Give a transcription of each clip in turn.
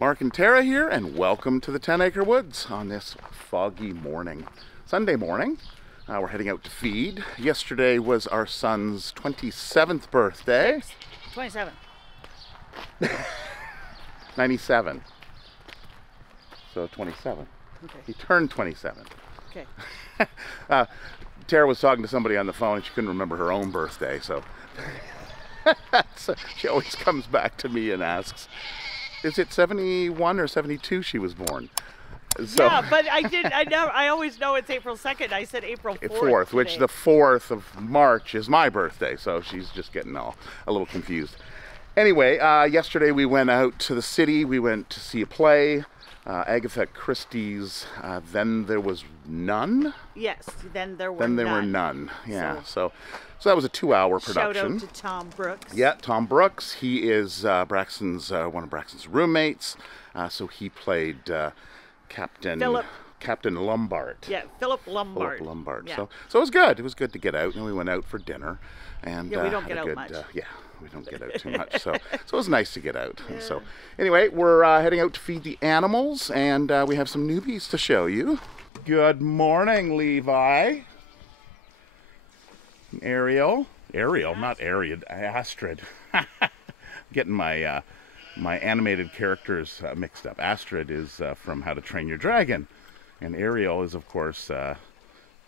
Mark and Tara here, and welcome to the 10 Acre Woods on this foggy morning. Sunday morning. We're heading out to feed. Yesterday was our son's 27th birthday. 27. 97. So 27. Okay. He turned 27. Okay. Tara was talking to somebody on the phone and she couldn't remember her own birthday, so she always comes back to me and asks, is it 71 or 72 she was born? So, yeah, but I always know it's April 2nd. I said April 4th. Which the 4th of March is my birthday, so she's just getting a little confused. Anyway, yesterday we went out to the city. We went to see a play, Agatha Christie's Then There Was None? Yes, Then There Were Then There Were None, yeah. So that was a 2-hour production. Shout out to Tom Brooks. Yeah, Tom Brooks. He is Braxton's one of Braxton's roommates. So he played Captain Lombard. Yeah, Philip Lombard. Philip Lombard. Yeah. So it was good. It was good to get out, and we went out for dinner. And yeah, we don't get out much. Yeah, we don't get out too much. So it was nice to get out. Yeah. So anyway, we're heading out to feed the animals, and we have some newbies to show you. Good morning, Levi. Ariel, not Ariad, Astrid. Getting my my animated characters mixed up. Astrid is from How to Train Your Dragon, and Ariel is, of course,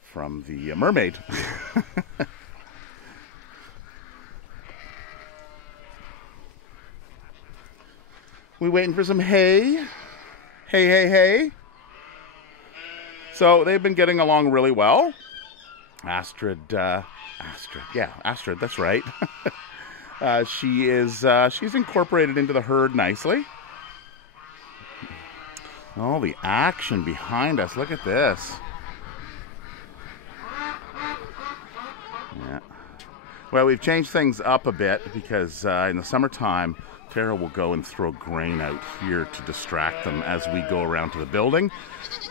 from The Mermaid. We waiting for some hay? Hey. So they've been getting along really well. Astrid, that's right. She's incorporated into the herd nicely. Oh, the action behind us. Look at this. Yeah. Well, we've changed things up a bit because in the summertime, Tara will go and throw grain out here to distract them as we go around to the building.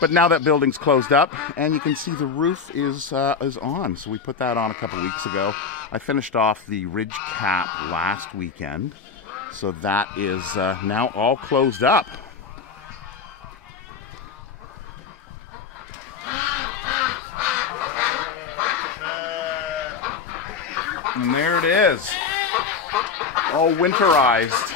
But now that building's closed up, and you can see the roof is on. So we put that on a couple weeks ago. I finished off the ridge cap last weekend. So that is now all closed up. And there it is. All winterized.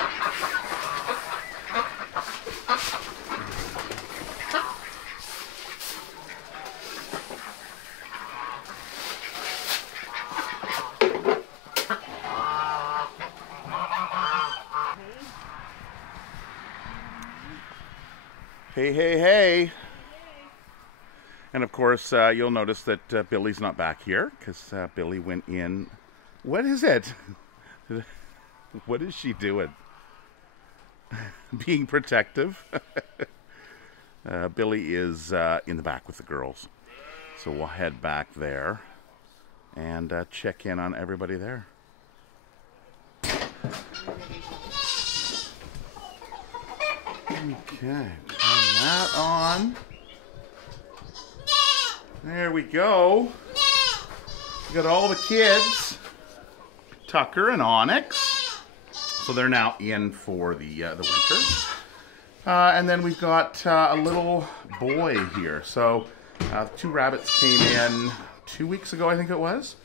Hey. And of course, you'll notice that Billy's not back here because Billy went in. What is it? What is she doing? Being protective. Billy is in the back with the girls. So we'll head back there and check in on everybody there. Okay, turn that on. There we go. We got all the kids. Tucker and Onyx. So they're now in for the winter. And then we've got a little boy here. So 2 rabbits came in 2 weeks ago, I think it was.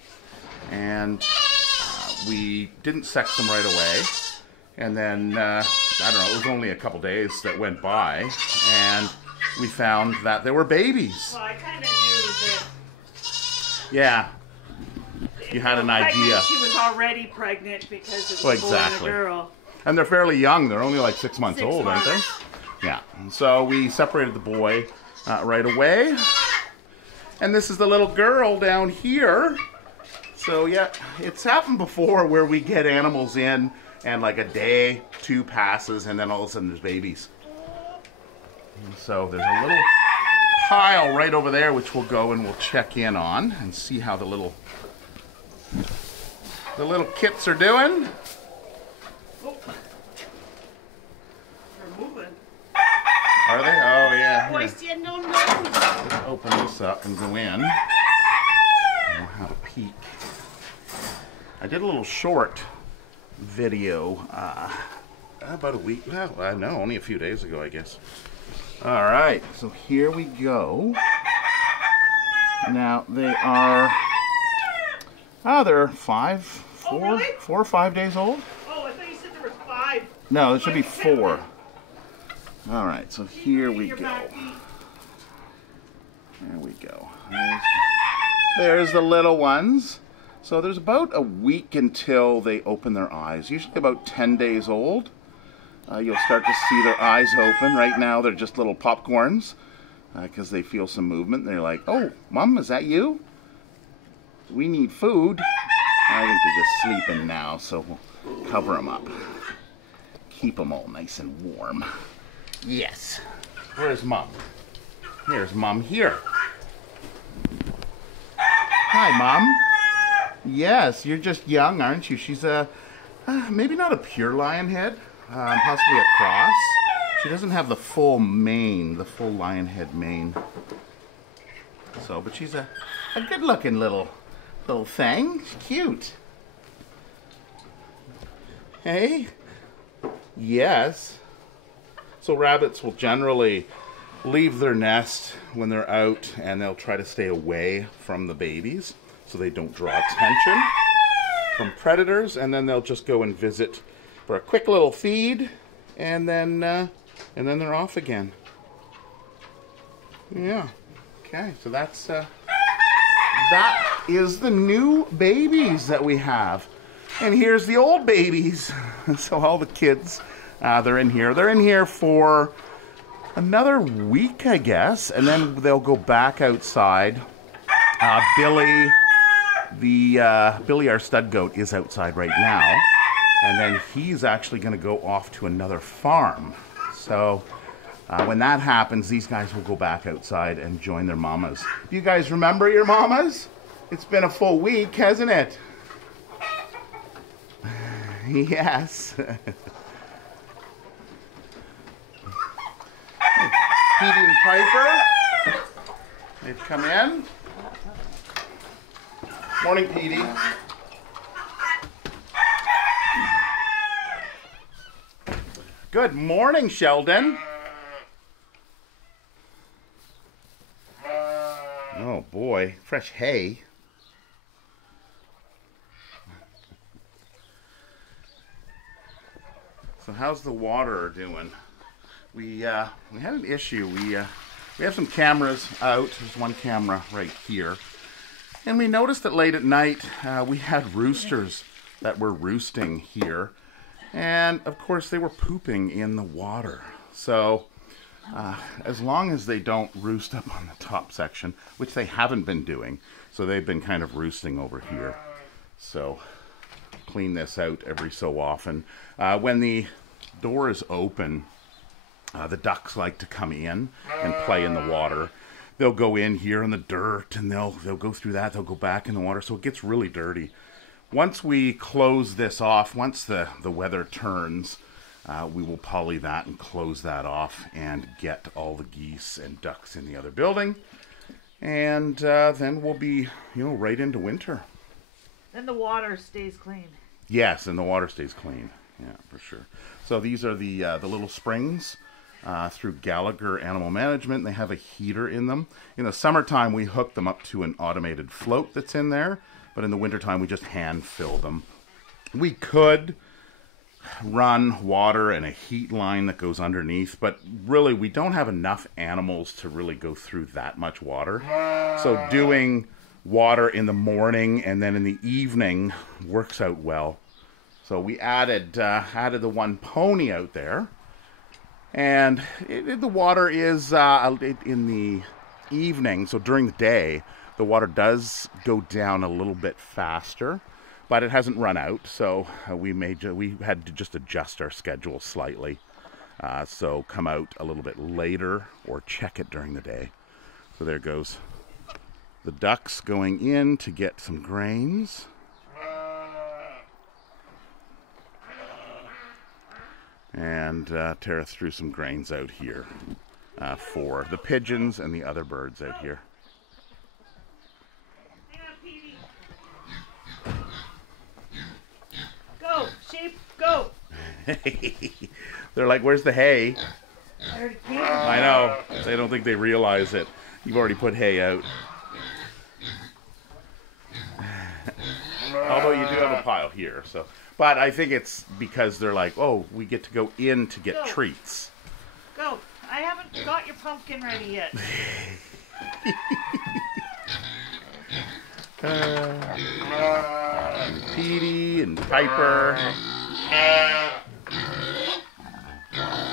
And we didn't sex them right away. And then, I don't know, it was only a couple days that went by. And we found that there were babies. Well, I kind of knew that. Yeah. You had an idea. She was already pregnant because it was a boy and a girl. And they're fairly young. They're only like 6 months old, aren't they? Yeah. And so we separated the boy right away. And this is the little girl down here. So yeah, it's happened before where we get animals in and like a day, 2 passes, and then all of a sudden there's babies. And so there's a little pile right over there which we'll go and we'll check in on and see how the little kits are doing. Oh. They're moving. Are they? Oh yeah. Let's open this up and go in. We'll have a peek. I did a little short video About a week. Well, I know, only a few days ago, I guess. All right, so here we go. Now they are. They're 4 or 5 days old. Oh, I thought you said there was 5. No, there should be 4. All right, so here we go. There we go. There's the little ones. So there's about a week until they open their eyes. Usually about 10 days old. You'll start to see their eyes open. Right now they're just little popcorns because they feel some movement. They're like, oh, Mom, is that you? We need food. I think they're just sleeping now, so we'll cover them up. Keep them all nice and warm. Yes. Where's Mom? Here's Mom here. Hi, Mom. Yes, you're just young, aren't you? She's maybe not a pure lion head, possibly a cross. She doesn't have the full mane, the full lion head mane. So, but she's a good-looking little thing. She's cute. Hey? Yes. So rabbits will generally leave their nest when they're out, and they'll try to stay away from the babies so they don't draw attention from predators, and then they'll just go and visit for a quick little feed, and then they're off again. Yeah. Okay, so that is the new babies that we have. And here's the old babies. So all the kids, they're in here. They're in here for another week, I guess, and then they'll go back outside. Billy, our stud goat, is outside right now, and then he's actually going to go off to another farm. So when that happens, these guys will go back outside and join their mamas. Do you guys remember your mamas? It's been a full week, hasn't it? Yes. Petey and Piper, they've come in. Morning, Petey. Good morning, Sheldon. Oh boy, fresh hay. So how's the water doing? We had an issue. We have some cameras out. There's one camera right here. And we noticed that late at night we had roosters that were roosting here. And of course they were pooping in the water. So as long as they don't roost up on the top section, which they haven't been doing, so they've been kind of roosting over here. So clean this out every so often. When the door is open, the ducks like to come in and play in the water. They'll go in here in the dirt, and they'll go through that. They'll go back in the water, so it gets really dirty. Once we close this off, once the weather turns, we will poly that and close that off and get all the geese and ducks in the other building. And then we'll be, right into winter. Then the water stays clean. Yes, and the water stays clean. Yeah, for sure. So these are the little springs through Gallagher Animal Management. They have a heater in them. In the summertime, we hook them up to an automated float that's in there. But in the wintertime, we just hand fill them. We could run water and a heat line that goes underneath, but really we don't have enough animals to really go through that much water. So doing water in the morning and then in the evening works out well. So we added the one pony out there, and the water is in the evening. So during the day, the water does go down a little bit faster, but it hasn't run out. So we had to just adjust our schedule slightly. So come out a little bit later or check it during the day. So there goes the ducks going in to get some grains. And Tara threw some grains out here for the pigeons and the other birds out here. Go, sheep, go. They're like, where's the hay? I already came. I know. They don't think they realize it. You've already put hay out. Although you do have a pile here, so. But I think it's because they're like, oh, we get to go in to get treats. Go. I haven't got your pumpkin ready yet. Petey and Piper.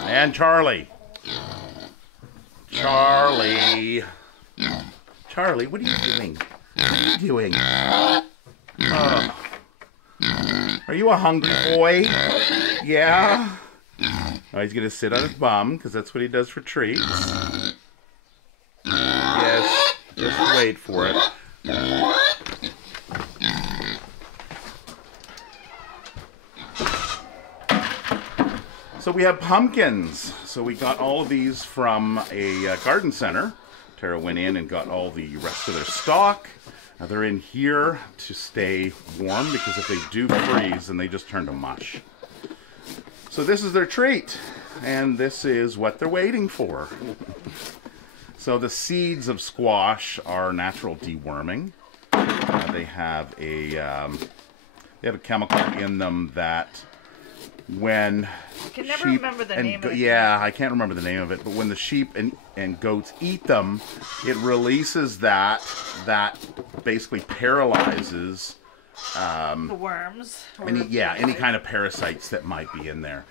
And Charlie. Charlie, what are you doing? What are you doing? Are you a hungry boy? Yeah? Oh, he's going to sit on his bum, because that's what he does for treats. Yes, just wait for it. So we have pumpkins. So we got all of these from a garden center. Tara went in and got all the rest of their stock. They're in here to stay warm, because if they do freeze, then they just turn to mush. So this is their treat, and this is what they're waiting for. So the seeds of squash are natural deworming. They have a chemical in them that when I can never remember the name of it. Yeah, I can't remember the name of it, but when the sheep and goats eat them, it releases that basically paralyzes the worms. Any kind of parasites that might be in there.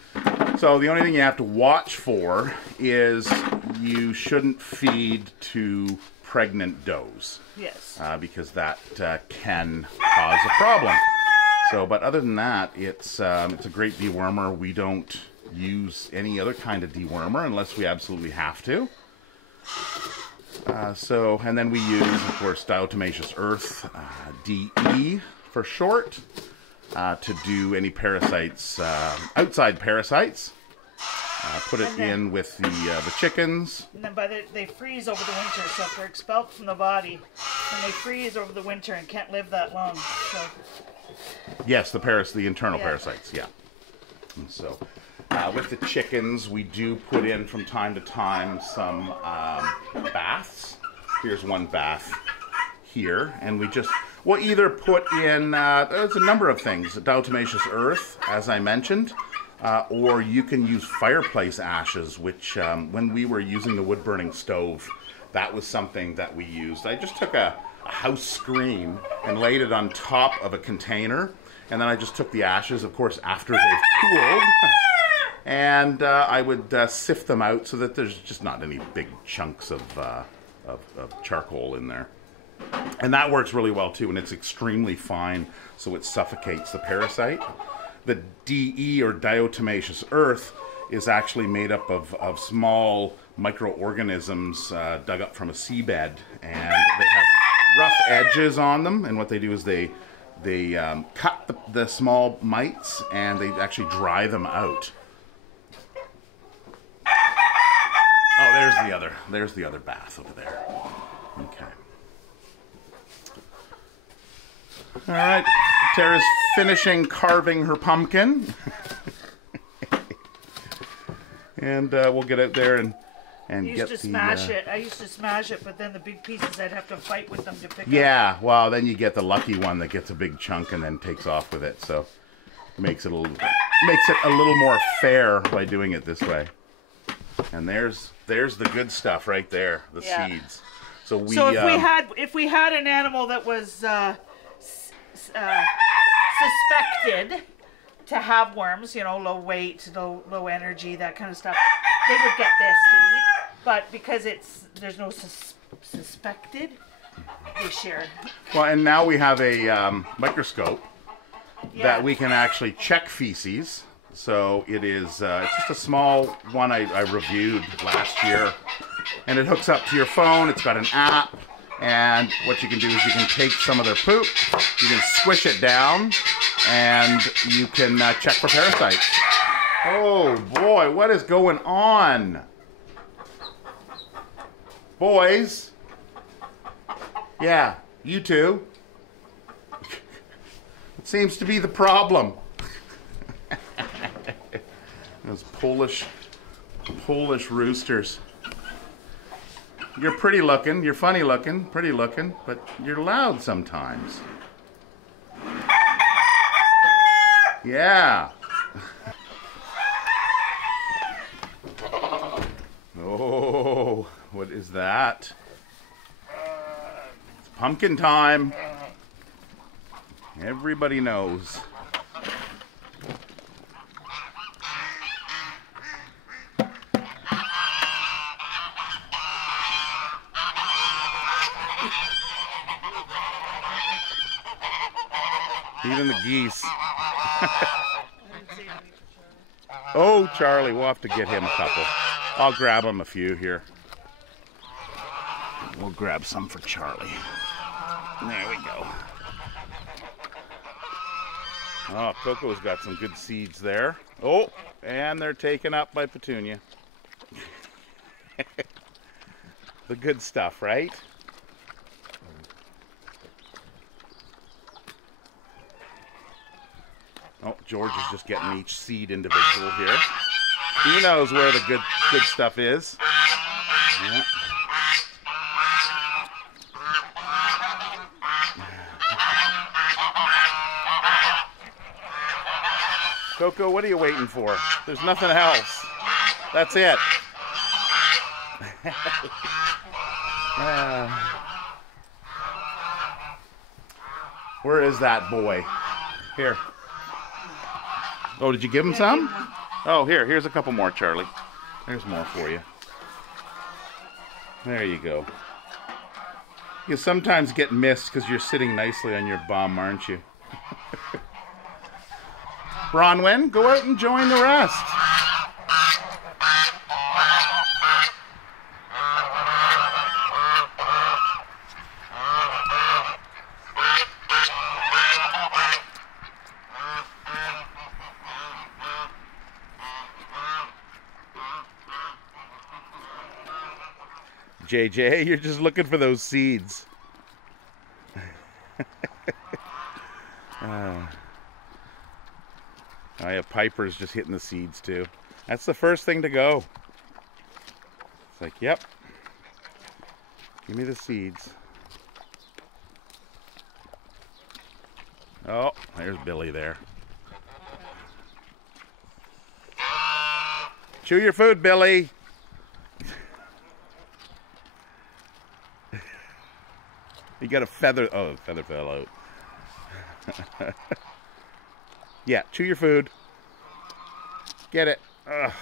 So the only thing you have to watch for is you shouldn't feed to pregnant does. Yes. Because that can cause a problem. So, but other than that, it's a great dewormer. We don't use any other kind of dewormer unless we absolutely have to. And then we use, of course, diatomaceous earth, DE for short, to do any parasites, outside parasites. Put it in with the chickens. And then they freeze over the winter, so if they're expelled from the body, and they freeze over the winter and can't live that long. So. Yes, the internal parasites, yeah. And so, with the chickens, we do put in from time to time some baths. Here's one bath here, and we'll either put in, there's a number of things, diatomaceous earth, as I mentioned, or you can use fireplace ashes, which when we were using the wood-burning stove, that was something that we used. I just took a house screen and laid it on top of a container, and then I just took the ashes, of course, after they've cooled, and I would sift them out so that there's just not any big chunks of charcoal in there. And that works really well too, and it's extremely fine, so it suffocates the parasite. The DE, or diatomaceous earth, is actually made up of small microorganisms dug up from a seabed, and they have rough edges on them, and what they do is they cut the small mites, and they actually dry them out. Oh, there's the other bath over there. Okay. All right, Tara's finishing carving her pumpkin. And we'll get out there and get the... smash it. I used to smash it, but then the big pieces, I'd have to fight with them to pick up. Yeah, well, then you get the lucky one that gets a big chunk and then takes off with it. So it makes it a little more fair by doing it this way. And there's the good stuff right there, the seeds. So if we had an animal that was suspected to have worms, low weight, low energy, that kind of stuff, they would get this to eat. But because there's no suspected, they share. Well, and now we have a microscope that we can actually check feces. So it is it's just a small one I reviewed last year, and it hooks up to your phone. It's got an app, and what you can do is you can take some of their poop, you can squish it down, and you can check for parasites. Oh boy, what is going on? Boys? Yeah, you two. It seems to be the problem. Those Polish roosters. You're pretty looking, you're funny looking, pretty looking, but you're loud sometimes. Yeah. Oh, what is that? It's pumpkin time. Everybody knows. Even the geese. Oh, Charlie, we'll have to get him a couple. I'll grab him a few here. We'll grab some for Charlie. There we go. Oh, Coco's got some good seeds there. Oh, and they're taken up by Petunia. The good stuff, right? Oh, George is just getting each seed individual here. He knows where the good stuff is. Yeah. Coco, what are you waiting for? There's nothing else. That's it. Where is that boy? Here. Oh, did you give him some? Oh, here's a couple more, Charlie. There's more for you. There you go. You sometimes get missed because you're sitting nicely on your bum, aren't you? Bronwyn, go out and join the rest. JJ, you're just looking for those seeds. Oh yeah, Piper's just hitting the seeds too. That's the first thing to go. It's like, yep. Give me the seeds. Oh, there's Billy there. Chew your food, Billy. You got a feather. Oh, the feather fell out. Yeah, chew your food. Get it. Ugh.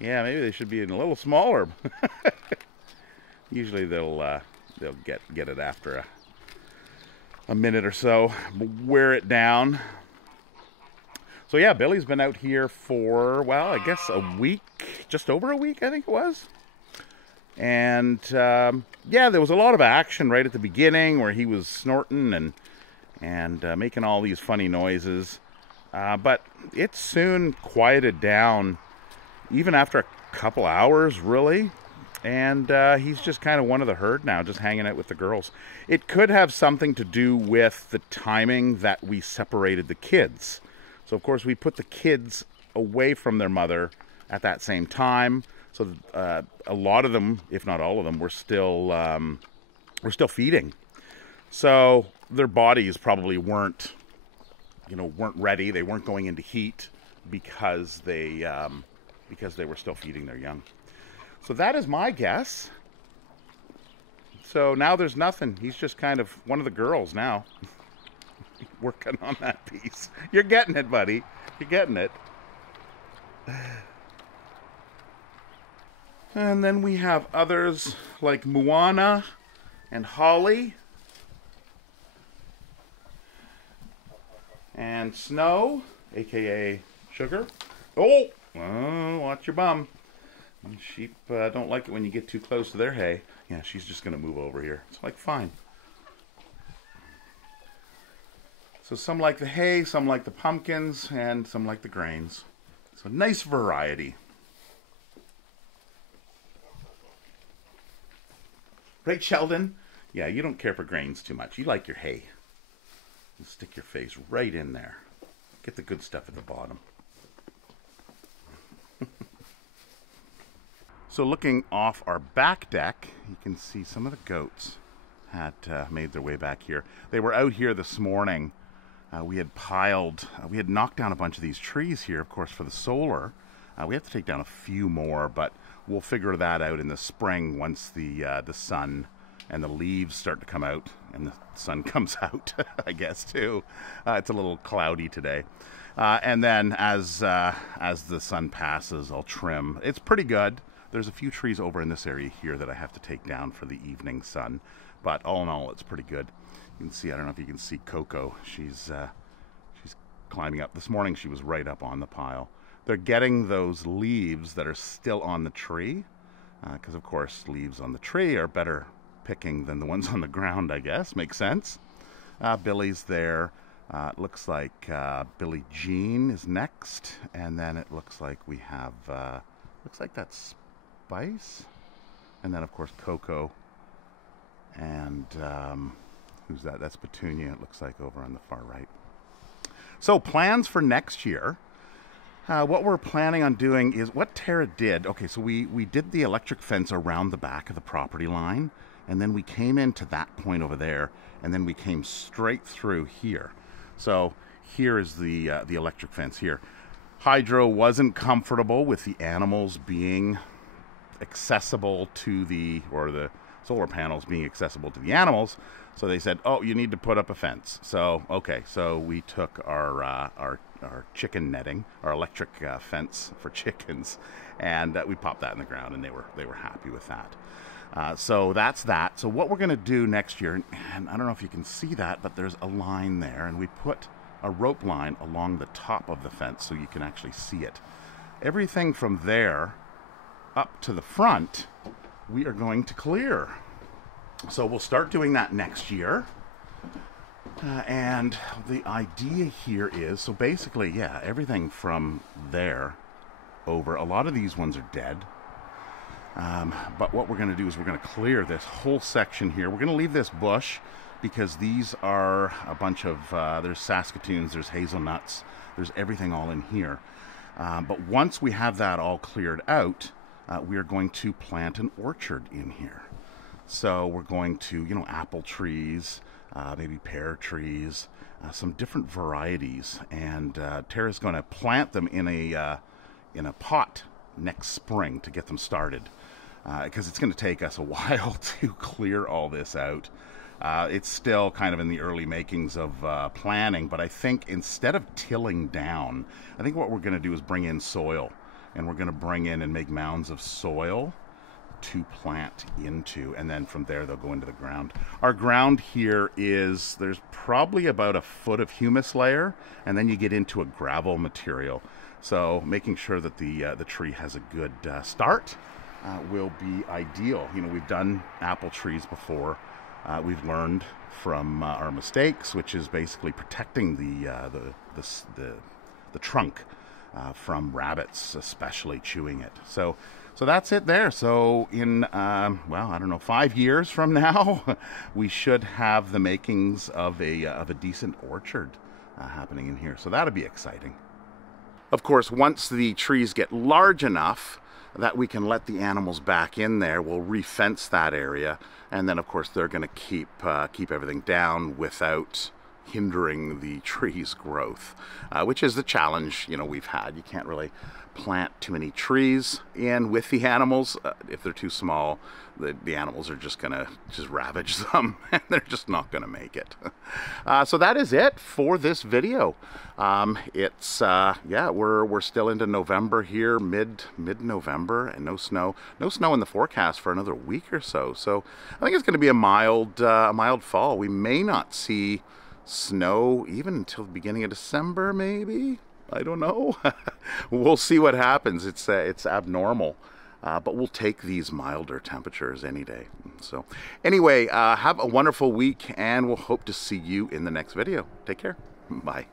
Yeah, maybe they should be a little smaller. Usually they'll get it after a minute or so. Wear it down. So yeah, Billy's been out here for, well, I guess a week, just over a week, I think it was. And yeah, there was a lot of action right at the beginning where he was snorting and making all these funny noises. But it soon quieted down, even after a couple hours, really. And he's just kind of one of the herd now, just hanging out with the girls. It could have something to do with the timing that we separated the kids. So, of course, we put the kids away from their mother at that same time. So a lot of them, if not all of them, were still feeding. So their bodies probably weren't ready. They weren't going into heat because they were still feeding their young. So that is my guess. So now there's nothing. He's just kind of one of the girls now. Working on that piece. You're getting it, buddy. You're getting it. And then we have others like Moana and Holly and Snow, aka Sugar. Oh, watch your bum. Sheep don't like it when you get too close to their hay. Yeah, she's just going to move over here. It's like, fine. So some like the hay, some like the pumpkins, and some like the grains. So nice variety. Right, Sheldon? Yeah, you don't care for grains too much. You like your hay. You stick your face right in there. Get the good stuff at the bottom. So looking off our back deck, you can see some of the goats had made their way back here. They were out here this morning. We had knocked down a bunch of these trees here, of course, for the solar. We have to take down a few more, but we'll figure that out in the spring once the sun and the leaves start to come out and the sun comes out, I guess, too. It's a little cloudy today. And then as the sun passes, I'll trim. It's pretty good. There's a few trees over in this area here that I have to take down for the evening sun. But all in all, it's pretty good. You can see, I don't know if you can see Coco. She's climbing up. This morning she was right up on the pile. They're getting those leaves that are still on the tree. Because, of course, leaves on the tree are better picking than the ones on the ground, I guess. Makes sense. Billy's there. It looks like Billie Jean is next. And then it looks like we have, looks like that's Spice, and then of course Coco, and who's that? That's Petunia, it looks like, over on the far right. So plans for next year. What we're planning on doing is what Tara did. Okay, so we did the electric fence around the back of the property line, and then we came into that point over there, and then we came straight through here. So here is the electric fence here. Hydro wasn't comfortable with the animals being accessible to the solar panels being accessible to the animals, so they said, oh, you need to put up a fence. So okay, so we took our chicken netting, our electric fence for chickens, and we popped that in the ground, and they were happy with that. So that's that. So what we're going to do next year, and I don't know if you can see that, but there's a line there, and we put a rope line along the top of the fence so you can actually see it. Everything from there up to the front, we are going to clear. So we'll start doing that next year. And the idea here is, so basically, yeah, everything from there over, a lot of these ones are dead. But what we're going to do is we're going to clear this whole section here. We're going to leave this bush because these are a bunch of, there's Saskatoons, there's hazelnuts, there's everything all in here. But once we have that all cleared out, we are going to plant an orchard in here. So we're going to, apple trees, maybe pear trees, some different varieties. And Tara's going to plant them in a pot next spring to get them started. Because it's going to take us a while to clear all this out. It's still kind of in the early makings of planning, but I think instead of tilling down, I think what we're going to do is bring in soil. And we're going to bring in and make mounds of soil to plant into, and then from there they'll go into the ground. Our ground here is, there's probably about a foot of humus layer, and then you get into a gravel material. So making sure that the tree has a good start will be ideal. We've done apple trees before. We've learned from our mistakes, which is basically protecting the trunk from rabbits, especially chewing it. So that's it there. So in, well, I don't know, 5 years from now, we should have the makings of a decent orchard happening in here. So that'll be exciting. Of course, once the trees get large enough that we can let the animals back in there, we'll re-fence that area. And then, of course, they're going to keep everything down without hindering the tree's growth, which is the challenge we've had. You can't really plant too many trees in with the animals. If they're too small, the animals are just gonna ravage them, and they're just not gonna make it. So that is it for this video. It's yeah, we're still into November here, mid-November, and no snow in the forecast for another week or so. So I think it's going to be a mild fall. We may not see snow even until the beginning of December, maybe. I don't know. We'll see what happens. It's abnormal, but we'll take these milder temperatures any day. So anyway, have a wonderful week, and we'll hope to see you in the next video. Take care. Bye.